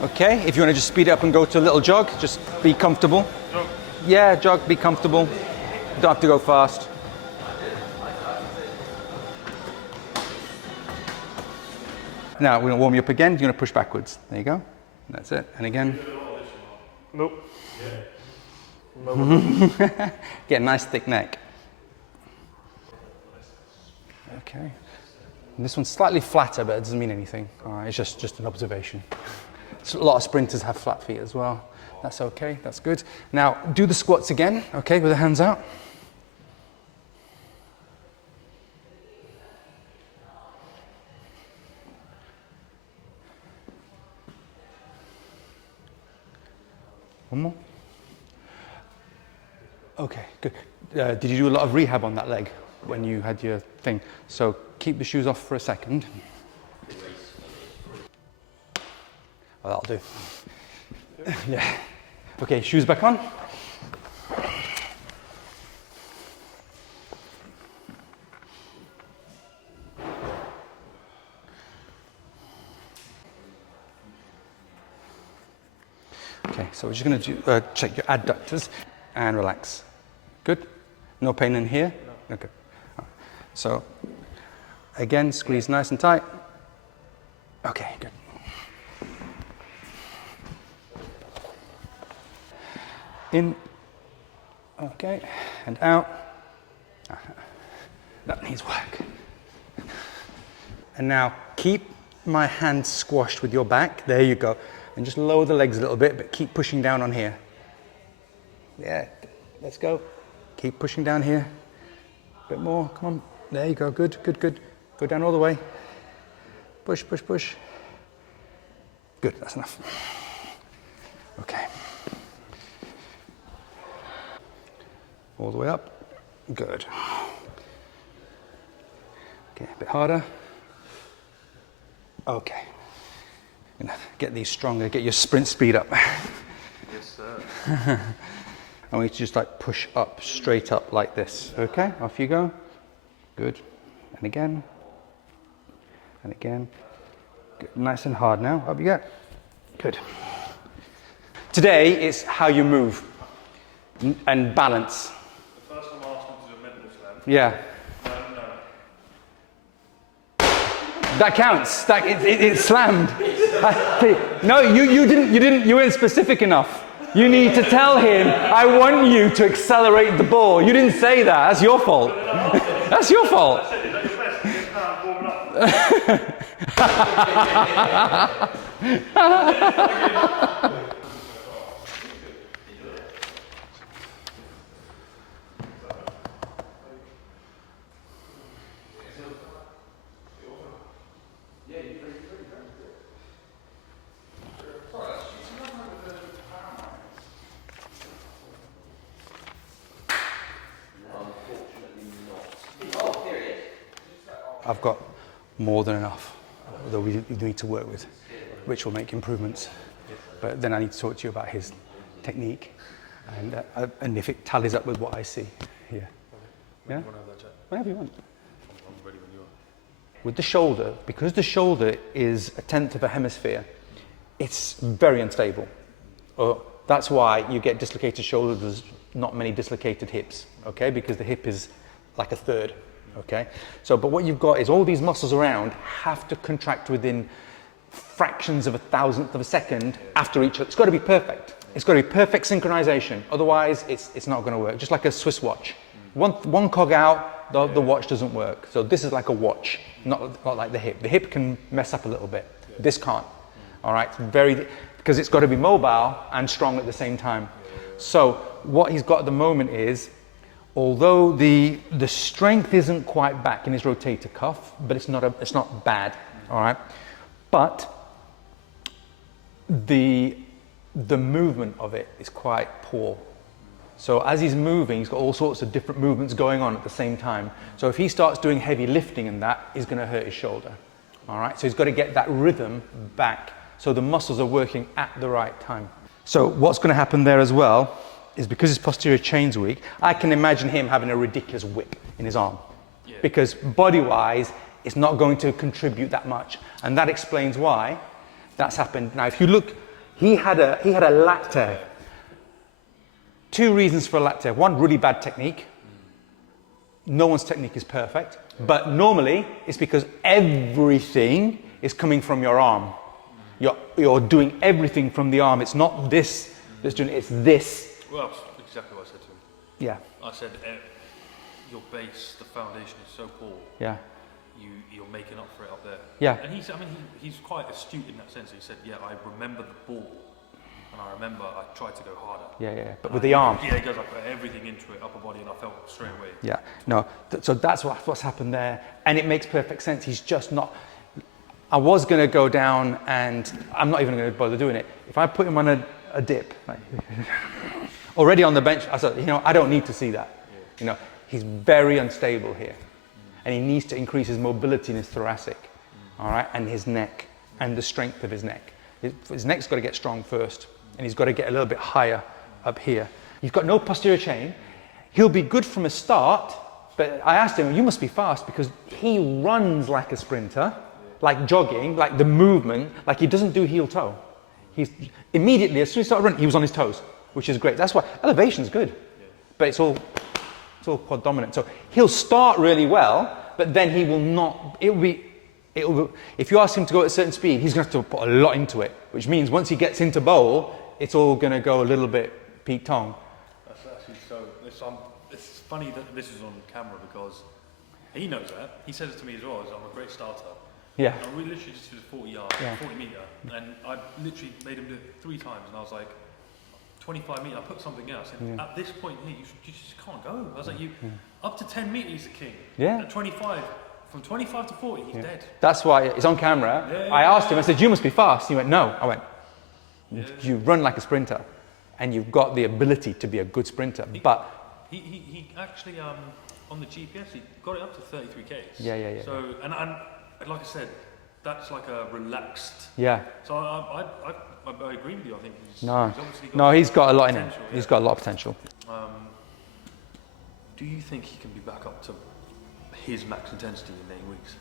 Okay, if you want to just speed it up and go to a little jog, just be comfortable. Jog. Yeah, jog, be comfortable. Don't have to go fast. Now, we're going to warm you up again. You're going to push backwards. There you go. That's it. And again. Nope. Get a nice thick neck. Okay. And this one's slightly flatter, but it doesn't mean anything. All right, it's just an observation. So a lot of sprinters have flat feet as well. That's okay. That's good. Now, do the squats again, okay, with the hands out. One more. Okay, good. Did you do a lot of rehab on that leg when you had your thing? So keep the shoes off for a second. Oh, that'll do. Yeah. Okay, shoes back on. Okay, so we're just going to do, check your adductors and relax. Good? No pain in here? No. Okay. Right. So, again, squeeze nice and tight. Okay, good. In. Okay, and out. That needs work. And now keep my hand squashed with your back. There you go. And just lower the legs a little bit, but keep pushing down on here. Yeah, let's go. Keep pushing down here. A bit more, come on. There you go, good, good, good. Go down all the way. Push, push, push. Good, that's enough. Okay. All the way up. Good. Okay, a bit harder. Okay. Get these stronger, get your sprint speed up. Yes, sir. I want you to just like push up, straight up like this. Okay, off you go. Good. And again. And again. Good. Nice and hard now. Up you go. Good. Today it's how you move and balance. The first time I asked him to do a mental slam. Yeah. No. That counts. That it slammed. No, you didn't. You weren't specific enough. You need to tell him, I want you to accelerate the ball. You didn't say that. That's your fault. That's your fault. I've got more than enough, although we need to work with, which will make improvements. But then I need to talk to you about his technique and if it tallies up with what I see here. Yeah? Whenever you want. I'm ready when you are. With the shoulder, because the shoulder is a tenth of a hemisphere, it's very unstable. That's why you get dislocated shoulders. There's not many dislocated hips, okay? Because the hip is like a third. Okay, so but what you've got is all these muscles around have to contract within fractions of a thousandth of a second after each other. It's got to be perfect. It's got to be perfect synchronization. Otherwise, it's not going to work. Just like a Swiss watch. One cog out, the watch doesn't work. So this is like a watch, not like the hip. The hip can mess up a little bit. This can't. All right, because it's got to be mobile and strong at the same time. So what he's got at the moment is, although the strength isn't quite back in his rotator cuff, but it's not bad, all right? But the movement of it is quite poor. So as he's moving, he's got all sorts of different movements going on at the same time. So if he starts doing heavy lifting and that, he's going to hurt his shoulder, all right? So he's got to get that rhythm back so the muscles are working at the right time. So what's going to happen there as well is because his posterior chain's weak, I can imagine him having a ridiculous whip in his arm. Yeah. Because body-wise, it's not going to contribute that much. And that explains why that's happened. Now, if you look He had a lat tear. 2 reasons for a lat tear. 1, really bad technique. No one's technique is perfect, but normally it's because everything is coming from your arm. You're doing everything from the arm. It's not this that's doing it, it's this. Well, that's exactly what I said to him. Yeah. I said, your base, the foundation is so poor. Yeah. You're making up for it up there. Yeah. And he's quite astute in that sense. He said, yeah, I remember the ball, and I remember I tried to go harder. Yeah. But with the arm. Yeah, he goes, I put everything into it, upper body, and I felt straight away. Yeah. No. So that's what's happened there, and it makes perfect sense. He's just not. I was going to go down, and I'm not even going to bother doing it. If I put him on a dip, like, already on the bench, I said, I don't need to see that. Yeah. He's very unstable here, and he needs to increase his mobility in his thoracic, all right, and his neck, and the strength of his neck. His neck's got to get strong first, and he's got to get a little bit higher up here. He's got no posterior chain. He'll be good from a start, but I asked him, you must be fast, because he runs like a sprinter, like jogging, like the movement, like he doesn't do heel toe. He's immediately, as soon as he started running, he was on his toes, which is great. That's why elevation's good, but it's all quad dominant. So he'll start really well, but then he will not. If you ask him to go at a certain speed, he's going to have to put a lot into it, which means once he gets into bowl, it's all going to go a little bit Pete Tong. That's actually so. It's funny that this is on camera because he knows that. He says it to me as well. I'm a great starter. Yeah. And we literally just did a 40 meter, and I literally made him do it 3 times, and I was like, 25 meter, I put something else, and at this point here, you just can't go. I was like, up to 10 meters, he's the king. Yeah. At 25, from 25 to 40, he's dead. That's why it's on camera. I asked him, I said, you must be fast. He went, no. I went, you run like a sprinter, and you've got the ability to be a good sprinter, but... He actually, on the GPS, he got it up to 33 Ks. Yeah. So, and like I said, that's like a relaxed... Yeah. So I agree with you. I think he's obviously got he's got a lot in him. Yeah. He's got a lot of potential. Do you think he can be back up to his max intensity in 8 weeks?